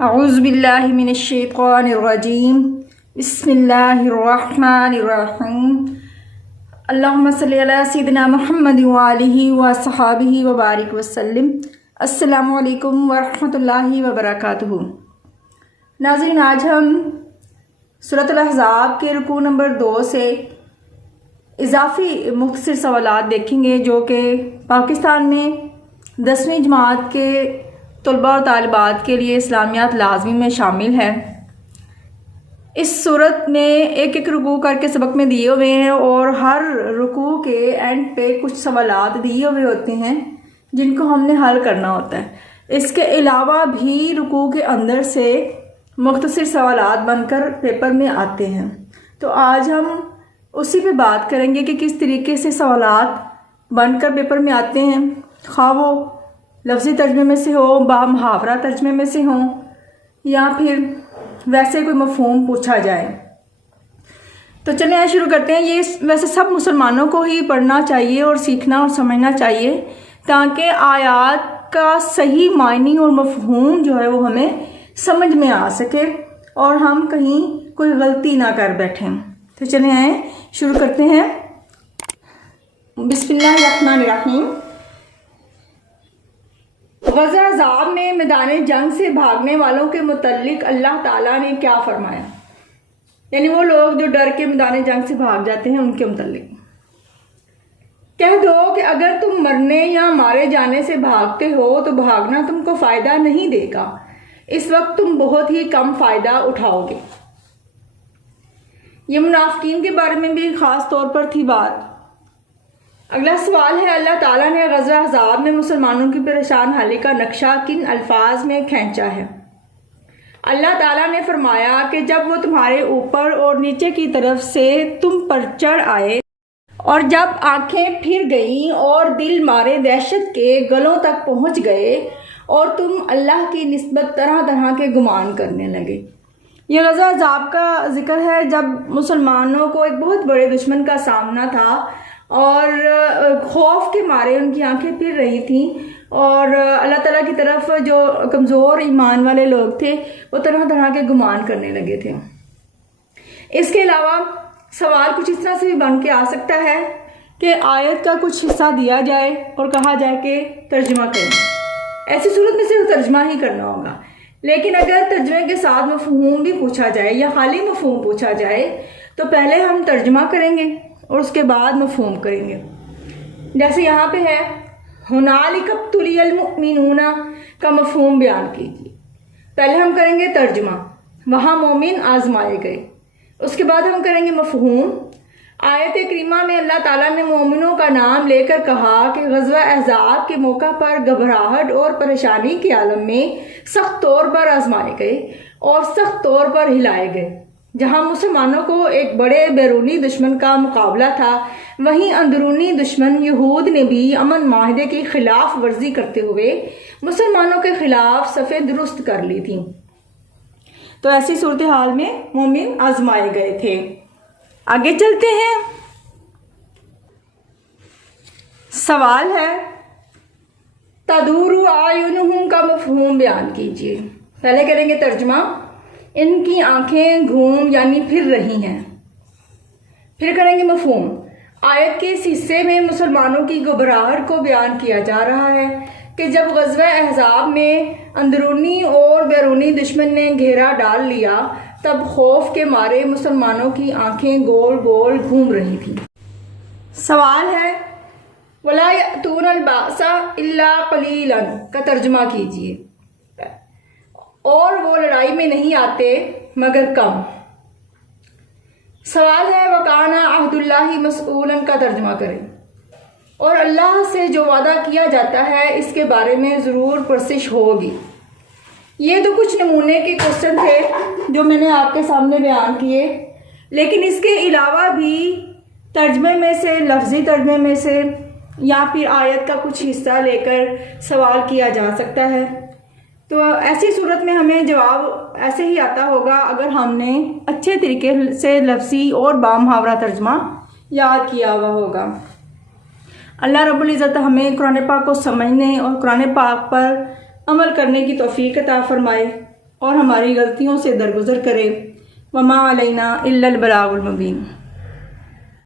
اعوذ باللہ من الشیطان الرجیم بسم اللہ الرحمن الرحیم اللہم صلی علی سیدنا محمد وآلہ وصحابہ وبارک وسلم۔ السلام علیکم ورحمۃ اللہ وبرکاتہ۔ ناظرین، آج ہم سورۃ الاحزاب کے رکوع نمبر 2 سے اضافی مختصر سوالات دیکھیں گے جو کہ پاکستان میں 10ویں جماعت کے طلباء اور طالبات کے لیے اسلامیات لازمی میں شامل ہے۔ اس صورت میں ایک ایک رکوع کر کے سبق میں دیے ہوئے ہیں اور ہر رکوع کے اینڈ پہ کچھ سوالات دیے ہوئے ہوتے ہیں جن کو ہم نے حل کرنا ہوتا ہے۔ اس کے علاوہ بھی رکوع کے اندر سے مختصر سوالات بن کر پیپر میں آتے ہیں، تو آج ہم اسی پہ بات کریں گے کہ کس طریقے سے سوالات بن کر پیپر میں آتے ہیں، خواہ وہ لفظی ترجمے میں سے ہو، با محاورہ ترجمے میں سے ہوں، یا پھر ویسے کوئی مفہوم پوچھا جائے۔ تو چلیں شروع کرتے ہیں۔ یہ ویسے سب مسلمانوں کو ہی پڑھنا چاہیے اور سیکھنا اور سمجھنا چاہیے تاکہ آیات کا صحیح معنی اور مفہوم جو ہے وہ ہمیں سمجھ میں آ سکے اور ہم کہیں کوئی غلطی نہ کر بیٹھیں۔ تو چلیں شروع کرتے ہیں۔ بسم اللہ الرحمن الرحیم۔ غزوہ احزاب میں میدان جنگ سے بھاگنے والوں کے متعلق اللہ تعالیٰ نے کیا فرمایا؟ یعنی وہ لوگ جو ڈر کے میدان جنگ سے بھاگ جاتے ہیں ان کے متعلق کہہ دو کہ اگر تم مرنے یا مارے جانے سے بھاگتے ہو تو بھاگنا تم کو فائدہ نہیں دے گا، اس وقت تم بہت ہی کم فائدہ اٹھاؤ گے۔ یہ منافقین کے بارے میں بھی خاص طور پر تھی بات۔ اگلا سوال ہے، اللہ تعالیٰ نے غزوہ احزاب میں مسلمانوں کی پریشان حالی کا نقشہ کن الفاظ میں کھینچا ہے؟ اللہ تعالیٰ نے فرمایا کہ جب وہ تمہارے اوپر اور نیچے کی طرف سے تم پر چڑھ آئے اور جب آنکھیں پھر گئیں اور دل مارے دہشت کے گلوں تک پہنچ گئے اور تم اللہ کی نسبت طرح طرح کے گمان کرنے لگے۔ یہ غزوہ احزاب کا ذکر ہے جب مسلمانوں کو ایک بہت بڑے دشمن کا سامنا تھا اور خوف کے مارے ان کی آنکھیں پھر رہی تھیں اور اللہ تعالیٰ کی طرف جو کمزور ایمان والے لوگ تھے وہ طرح طرح کے گمان کرنے لگے تھے۔ اس کے علاوہ سوال کچھ اس طرح سے بھی بن کے آ سکتا ہے کہ آیت کا کچھ حصہ دیا جائے اور کہا جائے کہ ترجمہ کریں۔ ایسی صورت میں صرف ترجمہ ہی کرنا ہوگا، لیکن اگر ترجمے کے ساتھ مفہوم بھی پوچھا جائے یا خالی مفہوم پوچھا جائے تو پہلے ہم ترجمہ کریں گے اور اس کے بعد مفہوم کریں گے۔ جیسے یہاں پہ ہے ہنالک ابتلی المؤمنون کا مفہوم بیان کیجیے۔ پہلے ہم کریں گے ترجمہ، وہاں مومن آزمائے گئے، اس کے بعد ہم کریں گے مفہوم۔ آیت کریمہ میں اللہ تعالیٰ نے مومنوں کا نام لے کر کہا کہ غزوہ احزاب کے موقع پر گھبراہٹ اور پریشانی کے عالم میں سخت طور پر آزمائے گئے اور سخت طور پر ہلائے گئے۔ جہاں مسلمانوں کو ایک بڑے بیرونی دشمن کا مقابلہ تھا، وہیں اندرونی دشمن یہود نے بھی امن معاہدے کی خلاف ورزی کرتے ہوئے مسلمانوں کے خلاف صفیں درست کر لی تھیں۔ تو ایسی صورتحال میں مومن آزمائے گئے تھے۔ آگے چلتے ہیں۔ سوال ہے تدور اعینہم کا مفہوم بیان کیجیے۔ پہلے کریں گے ترجمہ، ان کی آنکھیں گھوم یعنی پھر رہی ہیں۔ پھر کریں گے مفہوم۔ آیت کے اس حصے میں مسلمانوں کی گھبراہٹ کو بیان کیا جا رہا ہے کہ جب غزوہ احزاب میں اندرونی اور بیرونی دشمن نے گھیرا ڈال لیا تب خوف کے مارے مسلمانوں کی آنکھیں گول گول گھوم رہی تھیں۔ سوال ہے وَلَا يَأْتُونَ الْبَأْسَ إِلَّا قَلِيلًا کا ترجمہ کیجیے۔ اور وہ لڑائی میں نہیں آتے مگر کم۔ سوال ہے وَكَانَ عَهْدُ اللَّهِ مَسْئُولًا کا ترجمہ کریں۔ اور اللہ سے جو وعدہ کیا جاتا ہے اس کے بارے میں ضرور پرسش ہوگی۔ یہ تو کچھ نمونے کے کوشچن تھے جو میں نے آپ کے سامنے بیان کیے، لیکن اس کے علاوہ بھی ترجمے میں سے، لفظی ترجمے میں سے یا پھر آیت کا کچھ حصہ لے کر سوال کیا جا سکتا ہے۔ تو ایسی صورت میں ہمیں جواب ایسے ہی آتا ہوگا اگر ہم نے اچھے طریقے سے لفظی اور بامحاورہ ترجمہ یاد کیا ہوا ہوگا۔ اللہ رب العزت ہمیں قرآن پاک کو سمجھنے اور قرآن پاک پر عمل کرنے کی توفیق عطا فرمائے۔ اور ہماری غلطیوں سے درگزر کرے۔ وما علینا الا البلاغ المبین۔